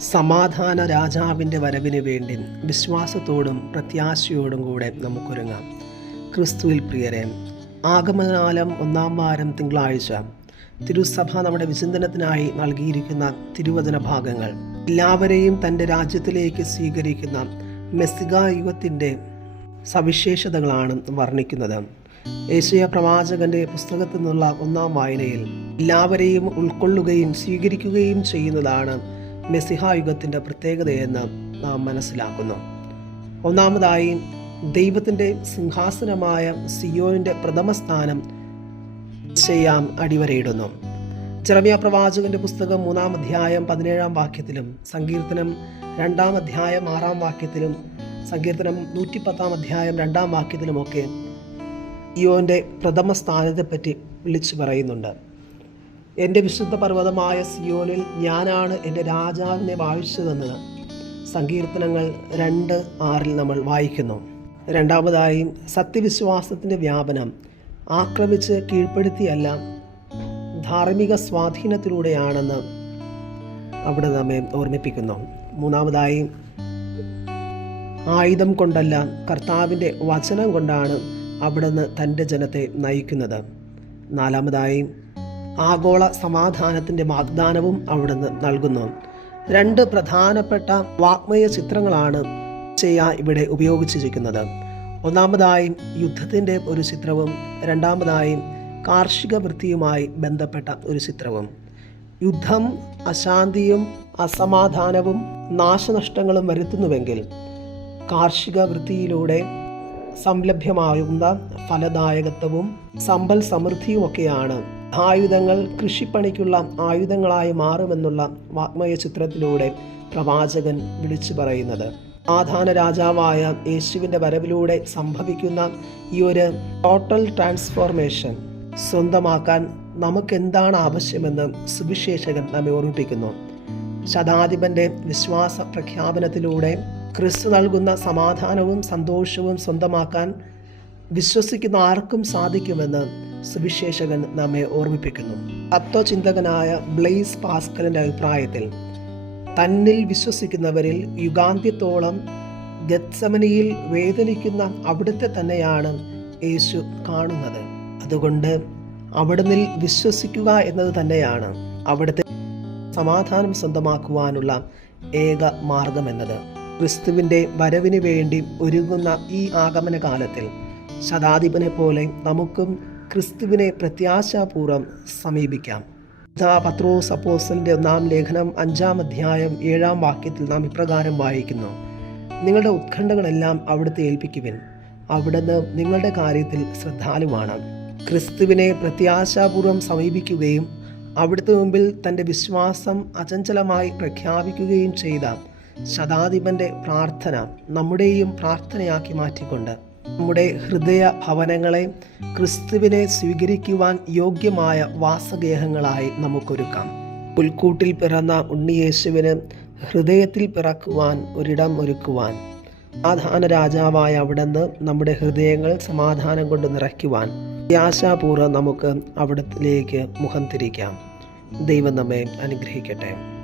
സമാധാന രാജാവിന്റെ വരവിന് വേണ്ടി വിശ്വാസത്തോടും പ്രത്യാശയോടും കൂടെ നമുക്കൊരുങ്ങാം. ക്രിസ്തുവിൽ പ്രിയരെ ആഗമനാലം ഒന്നാം വാരം തിങ്കളാഴ്ച തിരുസഭ നമ്മുടെ വിചിന്തനത്തിനായി നൽകിയിരിക്കുന്ന തിരുവചന ഭാഗങ്ങൾ എല്ലാവരെയും തന്റെ രാജ്യത്തിലേക്ക് സ്വീകരിക്കുന്ന മെസ്സിക യുഗത്തിന്റെ സവിശേഷതകളാണ് വർണിക്കുന്നത്. ഏഷ്യ പ്രവാചകന്റെ പുസ്തകത്തിൽ നിന്നുള്ള ഒന്നാം വായനയിൽ എല്ലാവരെയും ഉൾക്കൊള്ളുകയും സ്വീകരിക്കുകയും ചെയ്യുന്നതാണ് മെസ്സിഹ യുഗത്തിന്റെ പ്രത്യേകതയെന്ന് നാം മനസ്സിലാക്കുന്നു. ഒന്നാമതായി ദൈവത്തിന്റെ സിംഹാസനമായ സിയോനിന്റെ പ്രഥമ സ്ഥാനം ചെയ്യാം അടിവരയിടുന്നു. ചെറമിയ പ്രവാചകന്റെ പുസ്തകം മൂന്നാം അധ്യായം പതിനേഴാം വാക്യത്തിലും സങ്കീർത്തനം രണ്ടാം അധ്യായം ആറാം വാക്യത്തിലും സങ്കീർത്തനം നൂറ്റിപ്പത്താം അധ്യായം രണ്ടാം വാക്യത്തിലുമൊക്കെ ഇയോന്റെ പ്രഥമ സ്ഥാനത്തെപ്പറ്റി വിളിച്ചു പറയുന്നുണ്ട്. എന്റെ വിശുദ്ധ പർവതമായ സിയോനിൽ ഞാനാണ് എന്റെ രാജാവിനെ വാഴിച്ചതെന്ന് സങ്കീർത്തനങ്ങൾ രണ്ട് ആറിൽ നമ്മൾ വായിക്കുന്നു. രണ്ടാമതായി സത്യവിശ്വാസത്തിന്റെ വ്യാപനം ആക്രമിച്ച് കീഴ്പ്പെടുത്തിയല്ല ധാർമ്മിക സ്വാധീനത്തിലൂടെയാണെന്ന് അവിടെ നമ്മെ ഓർമ്മിപ്പിക്കുന്നു. മൂന്നാമതായി ആയുധം കൊണ്ടല്ല കർത്താവിന്റെ വചനം കൊണ്ടാണ് അവിടുന്ന് തന്റെ ജനത്തെ നയിക്കുന്നത്. നാലാമതായി ആഗോള സമാധാനത്തിന്റെ വാഗ്ദാനവും അവിടുന്ന് നൽകുന്നു. രണ്ട് പ്രധാനപ്പെട്ട വാഗ്മയ ചിത്രങ്ങളാണ് ചെയ്യ ഇവിടെ ഉപയോഗിച്ചിരിക്കുന്നത്. ഒന്നാമതായി യുദ്ധത്തിന്റെ ഒരു ചിത്രവും രണ്ടാമതായി കാർഷിക വൃത്തിയുമായി ബന്ധപ്പെട്ട ഒരു ചിത്രവും. യുദ്ധം അശാന്തിയും അസമാധാനവും നാശനഷ്ടങ്ങളും വരുത്തുന്നുവെങ്കിൽ കാർഷിക വൃത്തിയിലൂടെ സംലഭ്യമാകുന്ന ഫലദായകത്വവും സമ്പൽ സമൃദ്ധിയുമൊക്കെയാണ് ആയുധങ്ങൾ കൃഷിപ്പണിക്കുള്ള ആയുധങ്ങളായി മാറുമെന്നുള്ള വാഗ്മയ ചിത്രത്തിലൂടെ പ്രവാചകൻ വിളിച്ചു പറയുന്നത്. ആധാന രാജാവായ യേശുവിന്റെ വരവിലൂടെ സംഭവിക്കുന്ന ഈ ഒരു ടോട്ടൽ ട്രാൻസ്ഫോർമേഷൻ സ്വന്തമാക്കാൻ നമുക്കെന്താണ് ആവശ്യമെന്ന് സുവിശേഷകൻ നമ്മെ ഓർമ്മിപ്പിക്കുന്നു. ശതാധിപന്റെ വിശ്വാസ പ്രഖ്യാപനത്തിലൂടെ ക്രിസ്തു നൽകുന്ന സമാധാനവും സന്തോഷവും സ്വന്തമാക്കാൻ വിശ്വസിക്കുന്ന ആർക്കും സാധിക്കുമെന്ന് സുവിശേഷകൻ നമ്മെ ഓർമ്മിപ്പിക്കുന്നു. തത്വചിന്തകനായ ബ്ലെയ്സ് പാസ്കലിന്റെ അഭിപ്രായത്തിൽ തന്നിൽ വിശ്വസിക്കുന്നവരിൽ യുഗാന്ത്യത്തോളം ഗത്സമനിയിൽ വേദനിക്കുന്ന അവിടുത്തെ തന്നെയാണ് യേശു കാണുന്നത്. അതുകൊണ്ട് അവിടുന്ന് വിശ്വസിക്കുക എന്നത് തന്നെയാണ് അവിടുത്തെ സമാധാനം സ്വന്തമാക്കുവാനുള്ള ഏക മാർഗമെന്നത്. ക്രിസ്തുവിന്റെ വരവിന് വേണ്ടി ഒരുങ്ങുന്ന ഈ ആഗമന കാലത്തിൽ ശതാധിപനെ പോലെ നമുക്കും ക്രിസ്തുവിനെ പ്രത്യാശാപൂർവം സമീപിക്കാം. ഇതാ പത്രോസ് അപ്പോസ്റ്റലിന്റെ ഒന്നാം ലേഖനം അഞ്ചാം അധ്യായം ഏഴാം വാക്യത്തിൽ നാം ഇപ്രകാരം വായിക്കുന്നു. നിങ്ങളുടെ ഉത്കണ്ഠകളെല്ലാം അവിടുത്തെ ഏൽപ്പിക്കുവിൻ. അവിടുന്ന് നിങ്ങളുടെ കാര്യത്തിൽ ശ്രദ്ധാലുവാണ്. ക്രിസ്തുവിനെ പ്രത്യാശാപൂർവം സമീപിക്കുകയും അവിടുത്തെ മുമ്പിൽ തന്റെ വിശ്വാസം അചഞ്ചലമായി പ്രഖ്യാപിക്കുകയും ചെയ്ത ശതാധിപന്റെ പ്രാർത്ഥന നമ്മുടെയും പ്രാർത്ഥനയാക്കി മാറ്റിക്കൊണ്ട് നമ്മുടെ ഹൃദയ ഭവനങ്ങളെ ക്രിസ്തുവിനെ സ്വീകരിക്കുവാൻ യോഗ്യമായ വാസഗേഹങ്ങളായി നമുക്കൊരുക്കാം. പുൽക്കൂട്ടിൽ പിറന്ന ഉണ്ണിയേശുവിന് ഹൃദയത്തിൽ പിറക്കുവാൻ ഒരിടം ഒരുക്കുവാൻ സമാധാന രാജാവായ അവിടുന്ന് നമ്മുടെ ഹൃദയങ്ങൾ സമാധാനം കൊണ്ട് നിറയ്ക്കുവാൻ ആശാപൂർവം നമുക്ക് അവിടത്തിലേക്ക് മുഖം തിരിക്കാം. ദൈവം നമ്മെ അനുഗ്രഹിക്കട്ടെ.